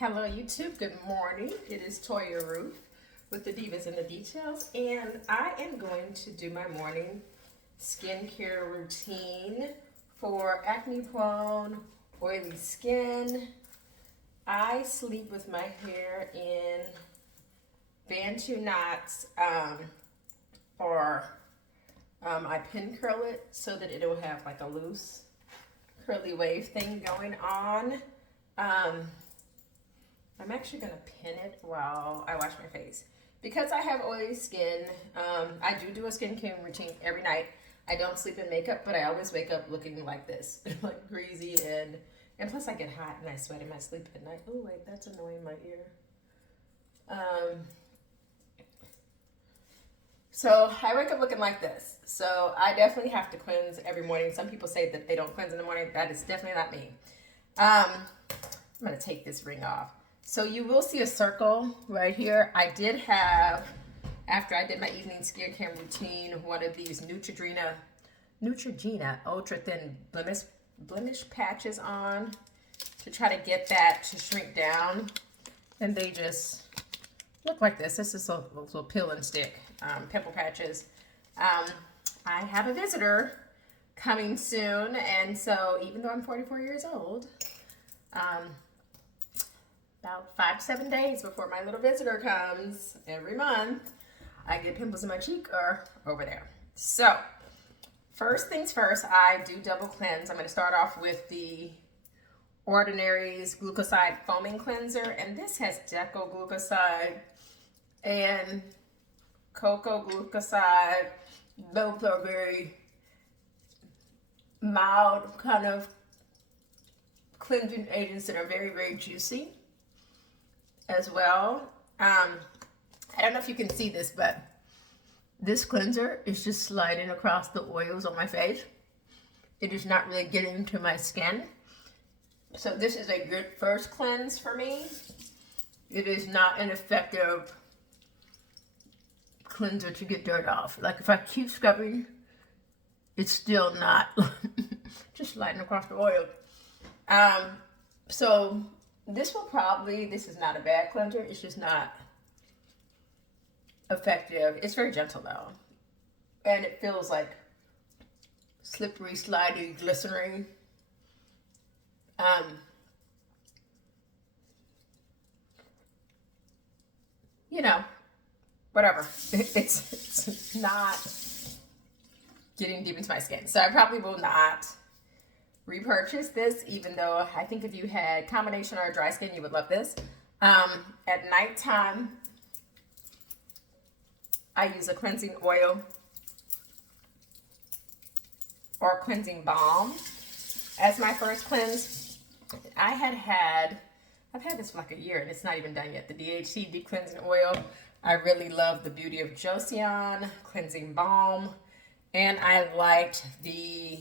Hello YouTube, good morning. It is Toya Ruth with the Divas and the Details, and I am going to do my morning skincare routine for acne prone, oily skin. I sleep with my hair in bantu knots, or I pin curl it so that it'll have like a loose curly wave thing going on. I'm actually going to pin it while I wash my face. Because I have oily skin, I do a skincare routine every night. I don't sleep in makeup, but I always wake up looking like this, like greasy, and plus I get hot and I sweat in my sleep at night. Oh wait, that's annoying my ear. So I wake up looking like this. So I definitely have to cleanse every morning. Some people say that they don't cleanse in the morning. That is definitely not me. I'm going to take this ring off. So you will see a circle right here. I did have, after I did my evening skincare routine, one of these Neutrogena Ultra Thin blemish patches on to try to get that to shrink down. And they just look like this. This is a little peel and stick pimple patches. I have a visitor coming soon, and so even though I'm 44 years old, about 5 to 7 days before my little visitor comes every month, I get pimples in my cheek or over there. So first things first, I do double cleanse. I'm going to start off with the Ordinary's Glucoside Foaming Cleanser, and this has Deco Glucoside and Cocoa Glucoside. Both are very mild kind of cleansing agents that are very, very juicy as well. I don't know if you can see this, but this cleanser is just sliding across the oils on my face. It is not really getting to my skin. So this is a good first cleanse for me. It is not an effective cleanser to get dirt off. Like if I keep scrubbing, it's still not just sliding across the oil. So this is not a bad cleanser. It's just not effective. It's very gentle though. And it feels like slippery, slidey, glycerin. You know, whatever. It's not getting deep into my skin. So I probably will not repurchase this, even though I think if you had combination or dry skin, you would love this. At nighttime, I use a cleansing oil or cleansing balm as my first cleanse. I've had this for like a year and it's not even done yet. The DHC Deep Cleansing Oil. I really love the Beauty of Joseon Cleansing Balm. And I liked the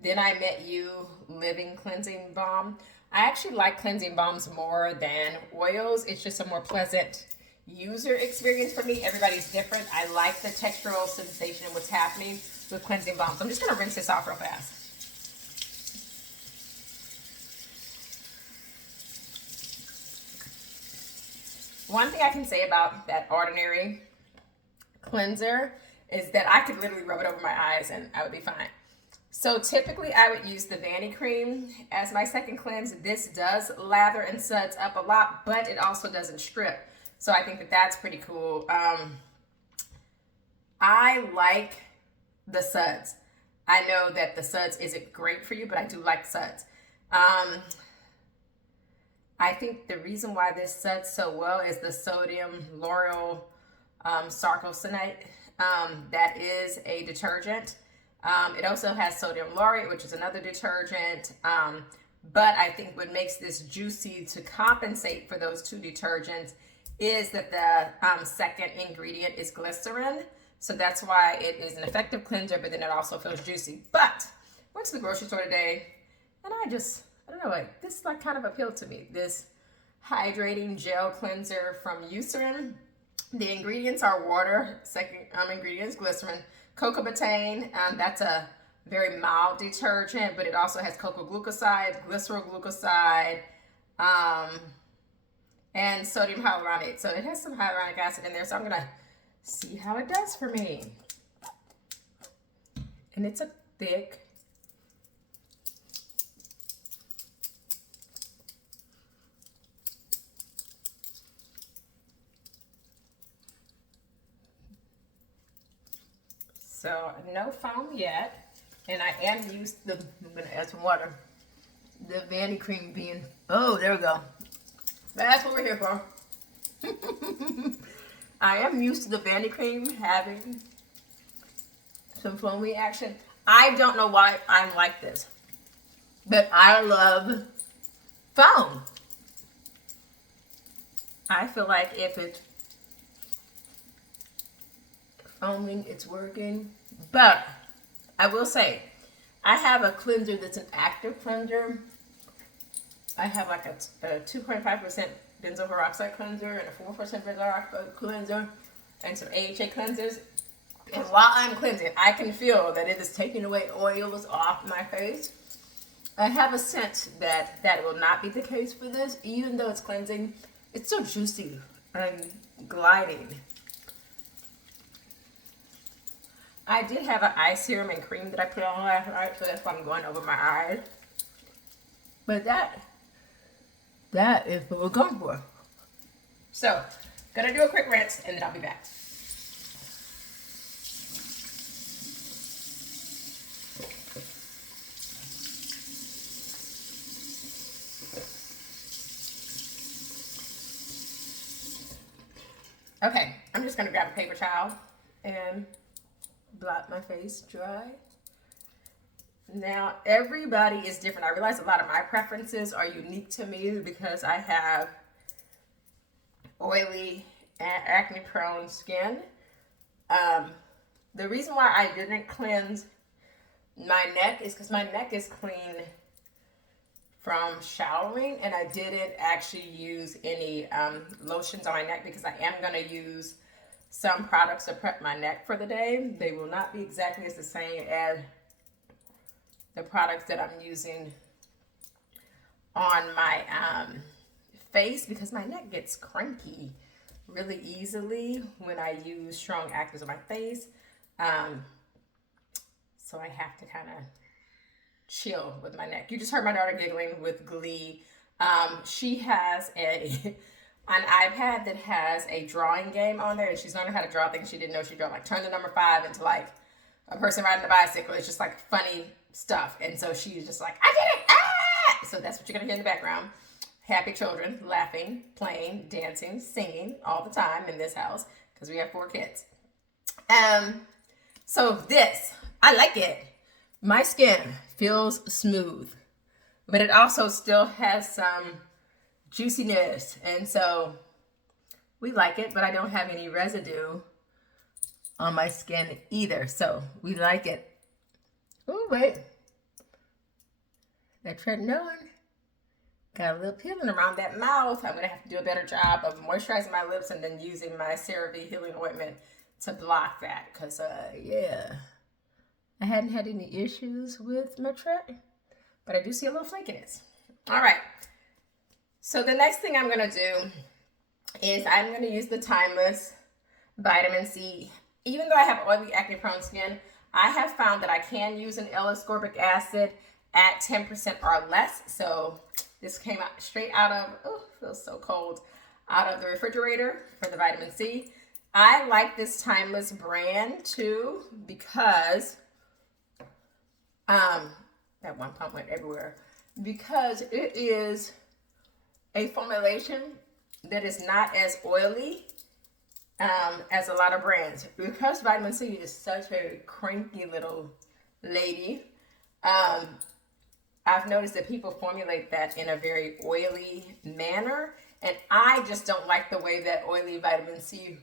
Then I Met You Living Cleansing Balm. I actually like cleansing balms more than oils. It's just a more pleasant user experience for me. Everybody's different. I like the textural sensation and what's happening with cleansing balms. I'm just going to rinse this off real fast. One thing I can say about that Ordinary cleanser is that I could literally rub it over my eyes and I would be fine. So typically I would use the Vanny Cream as my second cleanse. This does lather and suds up a lot, but it also doesn't strip. So I think that that's pretty cool. I like the suds. I know that the suds isn't great for you, but I do like suds. I think the reason why this suds so well is the sodium lauryl sarcosinate. That is a detergent. It also has sodium laurate, which is another detergent. But I think what makes this juicy to compensate for those two detergents is that the second ingredient is glycerin. So that's why it is an effective cleanser, but then it also feels juicy. But I went to the grocery store today and I don't know, like this like kind of appealed to me. This hydrating gel cleanser from Eucerin. The ingredients are water, second ingredient is glycerin, cocoa betaine, that's a very mild detergent, but it also has cocoa glucoside, glycerol glucoside, and sodium hyaluronate. So it has some hyaluronic acid in there. So I'm gonna see how it does for me. And it's a thick. So no foam yet, and I am used to, I'm gonna add some water. The vanity cream being, oh, there we go. That's what we're here for. I am used to the vanity cream having some foamy action. I don't know why I'm like this, but I love foam. I feel like if it's foaming, it's working. But I will say, I have a cleanser that's an active cleanser. I have like a 2.5% benzoyl peroxide cleanser and a 4% benzoyl peroxide cleanser and some AHA cleansers. And while I'm cleansing, I can feel that it is taking away oils off my face. I have a sense that that will not be the case for this. Even though it's cleansing, it's so juicy and gliding. I did have an eye serum and cream that I put on last night, so that's why I'm going over my eyes. But that is what we're going for. So, gonna do a quick rinse and then I'll be back. Okay, I'm just gonna grab a paper towel and blot my face dry. Now, everybody is different. I realize a lot of my preferences are unique to me because I have oily and acne-prone skin. The reason why I didn't cleanse my neck is because my neck is clean from showering, and I didn't actually use any lotions on my neck because I am going to use some products to prep my neck for the day. They will not be exactly as the same as the products that I'm using on my face because my neck gets cranky really easily when I use strong actives on my face. So I have to kind of chill with my neck. You just heard my daughter giggling with glee. She has an iPad that has a drawing game on there, and she's learning how to draw things she didn't know she drew. Like turn the number 5 into like a person riding a bicycle. It's just like funny stuff. And so she's just like, I did it! Ah! So that's what you're gonna hear in the background. Happy children, laughing, playing, dancing, singing all the time in this house because we have 4 kids. So this, I like it. My skin feels smooth, but it also still has some juiciness, and so we like it, but I don't have any residue on my skin either, so we like it. Oh, wait. That tretinoin got a little peeling around that mouth. I'm going to have to do a better job of moisturizing my lips and then using my CeraVe healing ointment to block that, because, yeah, I hadn't had any issues with my tret, but I do see a little flakiness. All right. So the next thing I'm going to do is I'm going to use the Timeless Vitamin C. Even though I have oily, acne-prone skin, I have found that I can use an L-ascorbic acid at 10% or less. So this came out straight out of, oh, feels so cold, out of the refrigerator for the vitamin C. I like this Timeless brand too because, that one pump went everywhere, because it is a formulation that is not as oily as a lot of brands. Because vitamin C is such a cranky little lady, I've noticed that people formulate that in a very oily manner, and I just don't like the way that oily vitamin C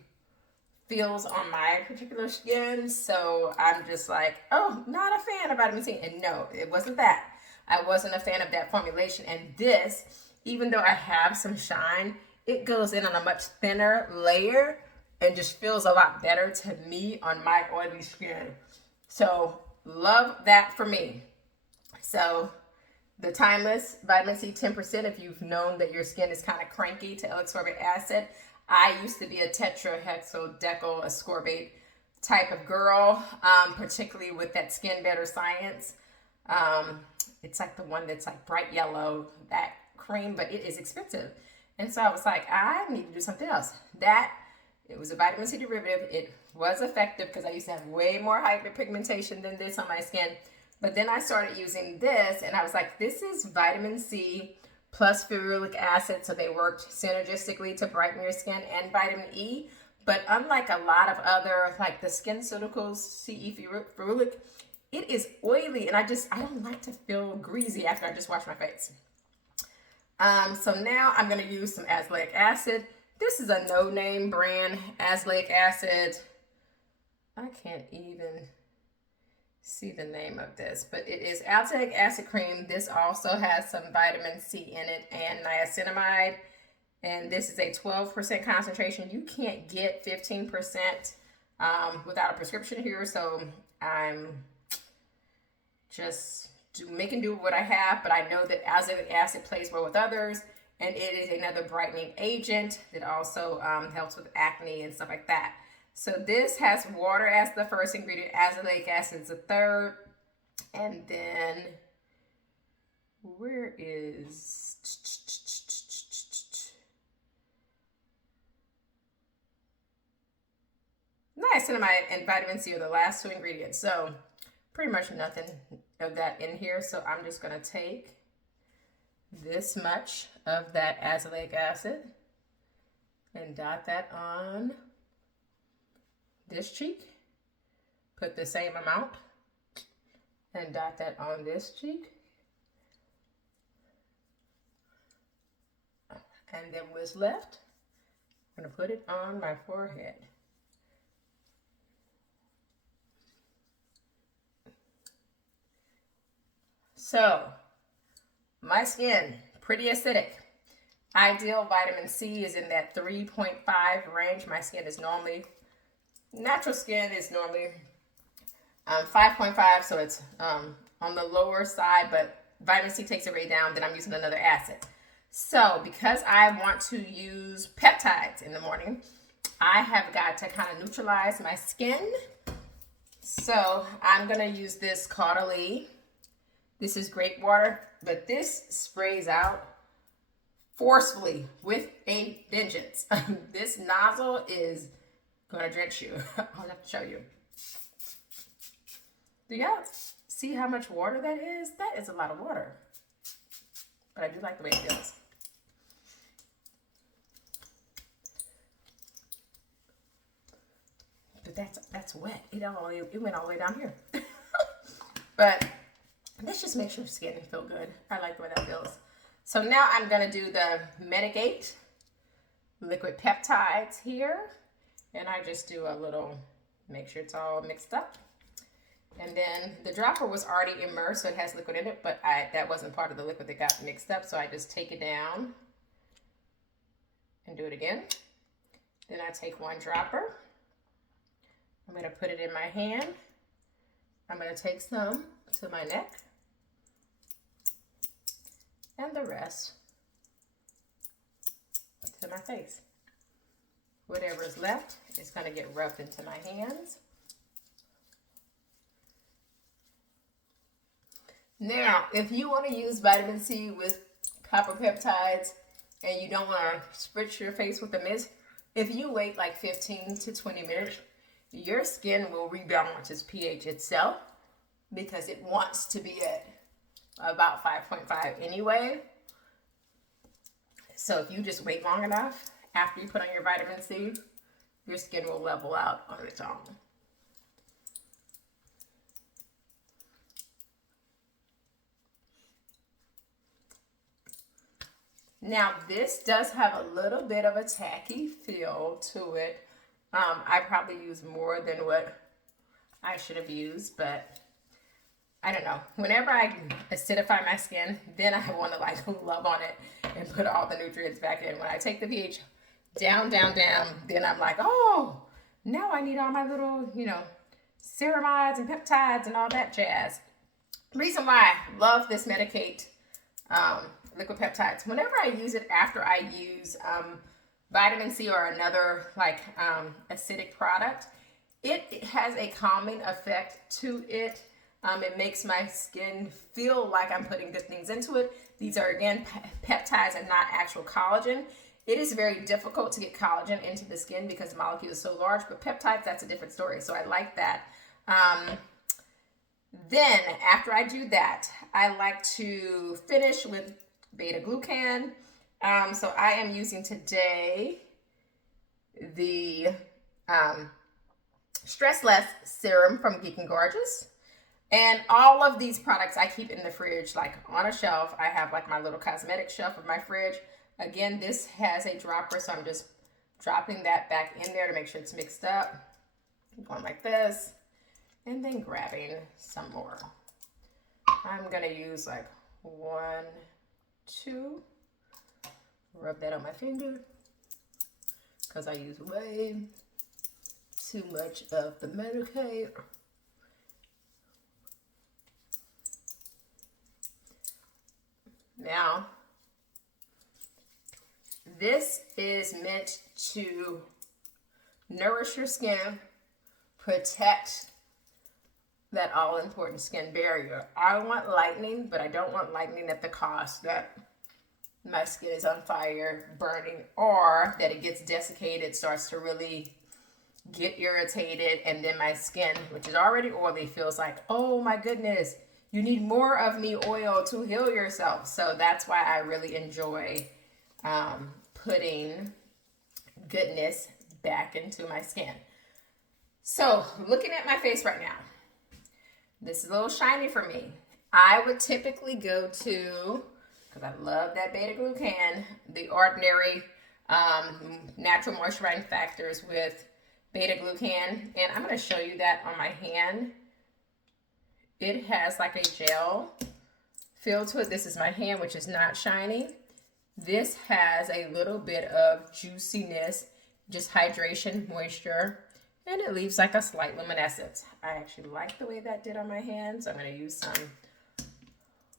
feels on my particular skin. So I'm just like, oh, not a fan of vitamin C. And no, it wasn't that. I wasn't a fan of that formulation. And this, even though I have some shine, it goes in on a much thinner layer and just feels a lot better to me on my oily skin. So love that for me. So the Timeless Vitamin C 10%. If you've known that your skin is kind of cranky to L-ascorbic acid. I used to be a tetrahexyldecyl ascorbate type of girl, particularly with that Skin Better Science. It's like the one that's like bright yellow, that cream, but it is expensive. And so I was like, I need to do something else. It was a vitamin C derivative. It was effective because I used to have way more hyperpigmentation than this on my skin. But then I started using this and I was like, this is vitamin C plus ferulic acid. So they worked synergistically to brighten your skin, and vitamin E. But unlike a lot of other, like the SkinCeuticals CE ferulic, it is oily, and I don't like to feel greasy after I just wash my face. So now I'm going to use some azelaic acid. This is a no-name brand, azelaic acid. I can't even see the name of this, but it is azelaic acid cream. This also has some vitamin C in it and niacinamide. And this is a 12% concentration. You can't get 15% without a prescription here. So I'm just making do with what I have, but I know that azelaic acid plays well with others, and it is another brightening agent that also helps with acne and stuff like that. So this has water as the first ingredient, azelaic acid is the third, and then where is niacinamide and vitamin C are the last two ingredients. So pretty much nothing of that in here. So I'm just going to take this much of that azelaic acid and dot that on this cheek. Put the same amount and dot that on this cheek. And then what's left, I'm going to put it on my forehead. So, my skin, pretty acidic. Ideal vitamin C is in that 3.5 range. My skin is normally, natural skin is normally 5.5, so it's on the lower side, but vitamin C takes it way down, then I'm using another acid. So, because I want to use peptides in the morning, I have got to kind of neutralize my skin. So, I'm going to use this Caudalie. This is grape water, but this sprays out forcefully with a vengeance. This nozzle is going to drench you. I'll have to show you. Do y'all see how much water that is? That is a lot of water. But I do like the way it feels. But that's wet. It went all the way down here. But let's just make sure skin feel good. I like the way that feels. So now I'm going to do the Medigate liquid peptides here. And I just do a little, make sure it's all mixed up. And then the dropper was already immersed, so it has liquid in it, but that wasn't part of the liquid that got mixed up. So I just take it down and do it again. Then I take one dropper. I'm going to put it in my hand. I'm going to take some to my neck. And the rest to my face. Whatever is left is going to get rubbed into my hands. Now, if you want to use vitamin C with copper peptides and you don't want to spritz your face with the mist, if you wait like 15 to 20 minutes, your skin will rebalance its pH itself because it wants to be at about 5.5 anyway. So if you just wait long enough after you put on your vitamin C, your skin will level out on its own. Now this does have a little bit of a tacky feel to it. I probably used more than what I should have used, but I don't know. Whenever I acidify my skin, then I want to like love on it and put all the nutrients back in. When I take the pH down, down, down, then I'm like, oh, now I need all my little, ceramides and peptides and all that jazz. Reason why I love this Medigate liquid peptides. Whenever I use it after I use vitamin C or another like acidic product, it has a calming effect to it. It makes my skin feel like I'm putting good things into it. These are, again, peptides and not actual collagen. It is very difficult to get collagen into the skin because the molecule is so large, but peptides, that's a different story. So I like that. Then after I do that, I like to finish with beta glucan. So I am using today the Stress Less serum from Geek and Gorgeous. And all of these products I keep in the fridge, like on a shelf. I have like my little cosmetic shelf of my fridge. Again, this has a dropper, so I'm just dropping that back in there to make sure it's mixed up. Going like this, and then grabbing some more. I'm gonna use like 1, 2. Rub that on my finger because I use way too much of the Medicaid. Now, this is meant to nourish your skin, protect that all-important skin barrier. I want lightening, but I don't want lightening at the cost that my skin is on fire, burning, or that it gets desiccated, starts to really get irritated, and then my skin, which is already oily, feels like, oh my goodness, you need more of me oil to heal yourself. So that's why I really enjoy putting goodness back into my skin. So looking at my face right now, this is a little shiny for me. I would typically go to, because I love that beta glucan, the Ordinary Natural Moisturizing Factors with beta glucan. And I'm going to show you that on my hand. It has like a gel feel to it. This is my hand, which is not shiny. This has a little bit of juiciness, just hydration, moisture, and it leaves like a slight luminescence. I actually like the way that did on my hand, so I'm going to use some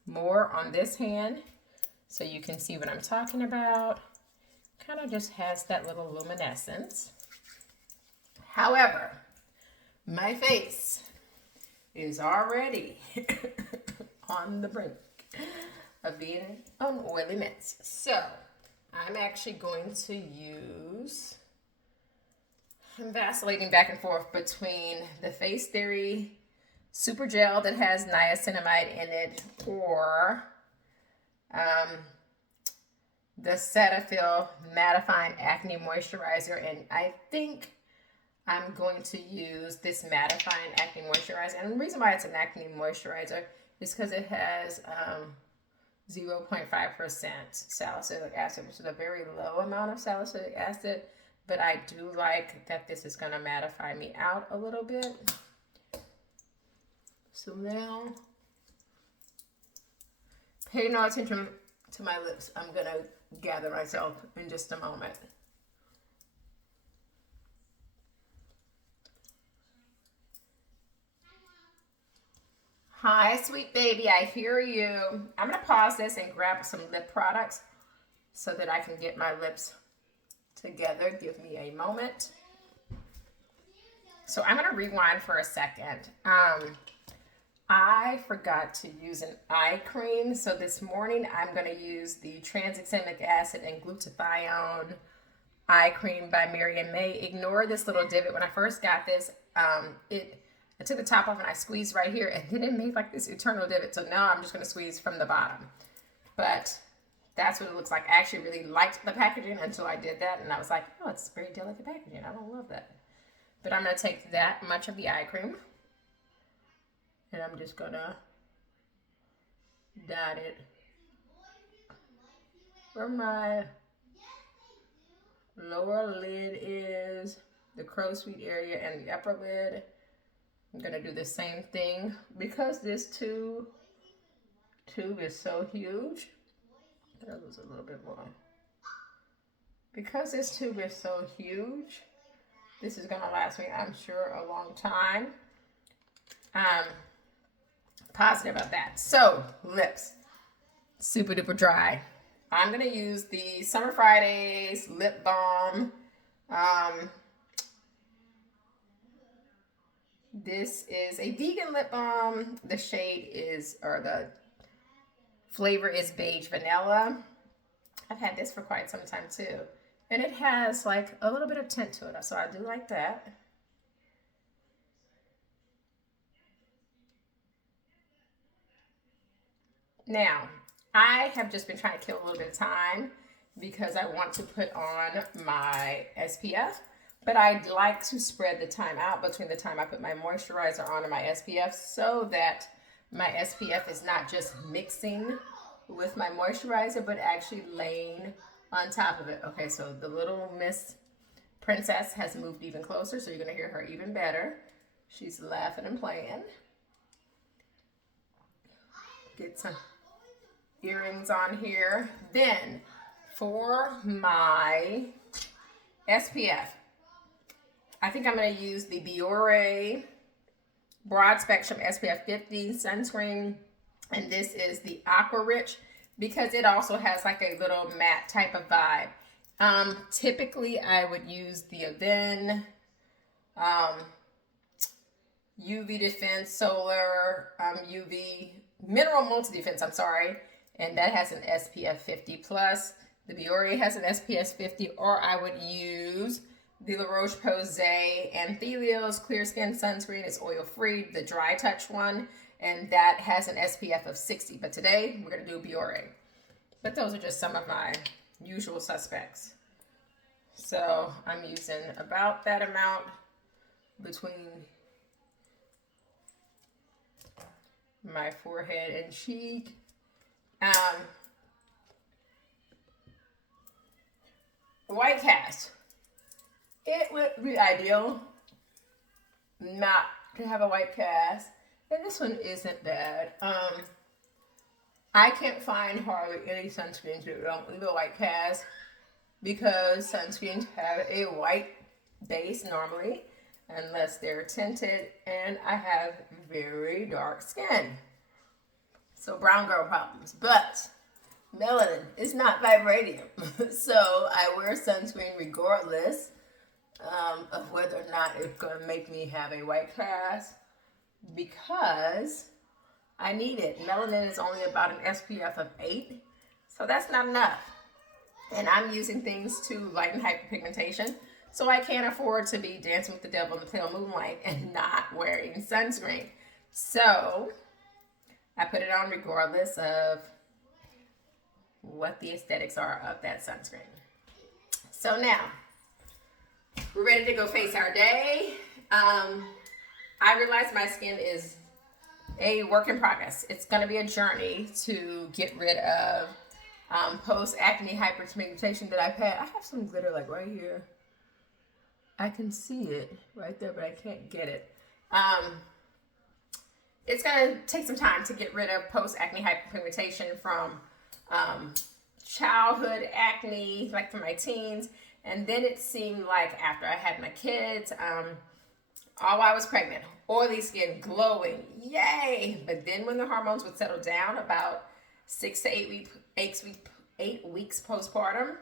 more on this hand so you can see what I'm talking about. Kind of just has that little luminescence. However, my face is already on the brink of being an oily mess. So I'm actually going to use, I'm vacillating back and forth between the Face Theory Super Gel that has niacinamide in it, or the Cetaphil Mattifying Acne Moisturizer. And I think I'm going to use this Mattifying Acne Moisturizer. And the reason why it's an acne moisturizer is because it has 0.5% salicylic acid, which is a very low amount of salicylic acid. But I do like that this is going to mattify me out a little bit. So now, pay no attention to my lips. I'm going to gather myself in just a moment. Hi, sweet baby, I hear you. I'm going to pause this and grab some lip products so that I can get my lips together. Give me a moment. So I'm going to rewind for a second. I forgot to use an eye cream. So this morning I'm going to use the tranexamic acid and glutathione eye cream by Mary & May. Ignore this little divot. When I first got this, I took the top off and I squeezed right here, and then it made like this eternal divot. So now I'm just going to squeeze from the bottom. But that's what it looks like. I actually really liked the packaging until I did that, and I was like, oh, it's very delicate packaging. I don't love that. But I'm going to take that much of the eye cream, and I'm just going to dot it where my lower lid is, the crow's feet area, and the upper lid. I'm going to do the same thing. Because this tube is so huge, that was a little bit more. Because this tube is so huge, this is going to last me, I'm sure, a long time. Positive about that. So, lips. super duper dry. I'm gonna use the Summer Fridays lip balm. This is a vegan lip balm. The shade is, or the flavor is beige vanilla. I've had this for quite some time too. And it has like a little bit of tint to it, so I do like that. Now, I have just been trying to kill a little bit of time because I want to put on my SPF, but I'd like to spread the time out between the time I put my moisturizer on and my SPF so that my SPF is not just mixing with my moisturizer, but actually laying on top of it. Okay, so the little Miss Princess has moved even closer, so you're gonna hear her even better. She's laughing and playing. Get some earrings on here. Then for my SPF, I think I'm going to use the Biore Broad Spectrum SPF 50 sunscreen, and this is the Aqua Rich because it also has like a little matte type of vibe. Typically I would use the Aven UV Defense Solar UV Mineral Multi Defense, I'm sorry, and that has an SPF 50 plus. The Biore has an SPF 50, or I would use the La Roche-Posay and Thelios Clear Skin Sunscreen. It's oil free, the Dry Touch one, and that has an SPF of 60. But today we're gonna do Biore. But those are just some of my usual suspects. So I'm using about that amount between my forehead and cheek. White cast. It would be ideal not to have a white cast, and this one isn't bad. I can't find hardly any sunscreens that don't leave a white cast because sunscreens have a white base normally, unless they're tinted, and I have very dark skin. So brown girl problems, but melanin is not vibranium. So I wear sunscreen regardless of whether or not it's gonna make me have a white cast because I need it. Melanin is only about an SPF of 8, so that's not enough. And I'm using things to lighten hyperpigmentation, so I can't afford to be dancing with the devil in the pale moonlight and not wearing sunscreen. So I put it on regardless of what the aesthetics are of that sunscreen. So now we're ready to go face our day. I realize my skin is a work in progress. It's going to be a journey to get rid of post-acne hyperpigmentation that I've had. I have some glitter like right here. I can see it right there, but I can't get it. It's going to take some time to get rid of post-acne hyperpigmentation from childhood acne, like from my teens. And then it seemed like after I had my kids, all while I was pregnant, oily skin, glowing, yay! But then when the hormones would settle down about 6 to 8 weeks postpartum,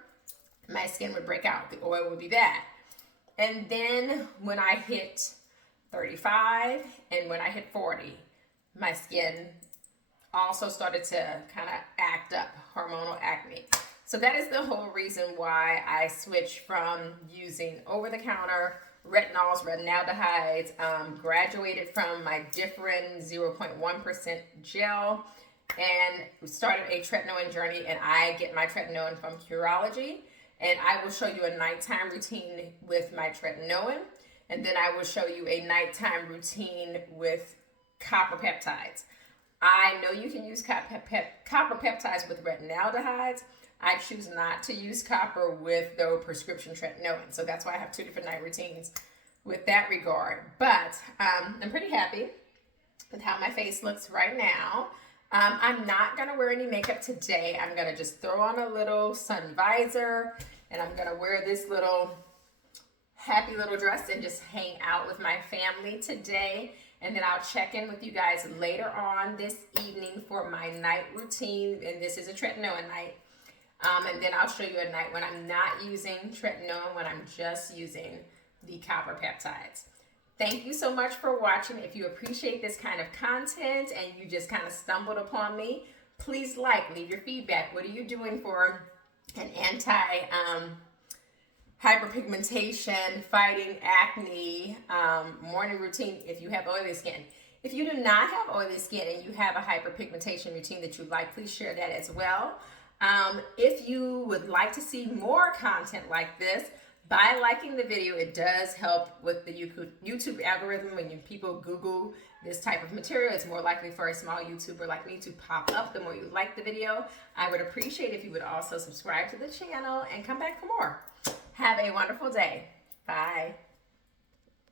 my skin would break out. The oil would be bad. And then when I hit 35 and when I hit 40, my skin also started to kind of act up, hormonal acne. So that is the whole reason why I switched from using over-the-counter retinols, retinaldehydes, graduated from my different 0.1% gel, and started a tretinoin journey. And I get my tretinoin from Curology, and I will show you a nighttime routine with my tretinoin, and then I will show you a nighttime routine with copper peptides. I know you can use copper peptides with retinaldehydes. I choose not to use copper with the prescription tretinoin. So that's why I have 2 different night routines with that regard. But I'm pretty happy with how my face looks right now. I'm not going to wear any makeup today. I'm going to just throw on a little sun visor, and I'm going to wear this little happy little dress and just hang out with my family today. And then I'll check in with you guys later on this evening for my night routine. And this is a tretinoin night. And then I'll show you a night when I'm not using tretinoin, when I'm just using the copper peptides. Thank you so much for watching. If you appreciate this kind of content and you just kind of stumbled upon me, please leave your feedback. What are you doing for an hyperpigmentation, fighting acne, morning routine if you have oily skin? If you do not have oily skin and you have a hyperpigmentation routine that you like, please share that as well. If you would like to see more content like this, by liking the video, it does help with the YouTube algorithm. When people Google this type of material, it's more likely for a small YouTuber like me to pop up the more you like the video. I would appreciate if you would also subscribe to the channel and come back for more. Have a wonderful day. Bye.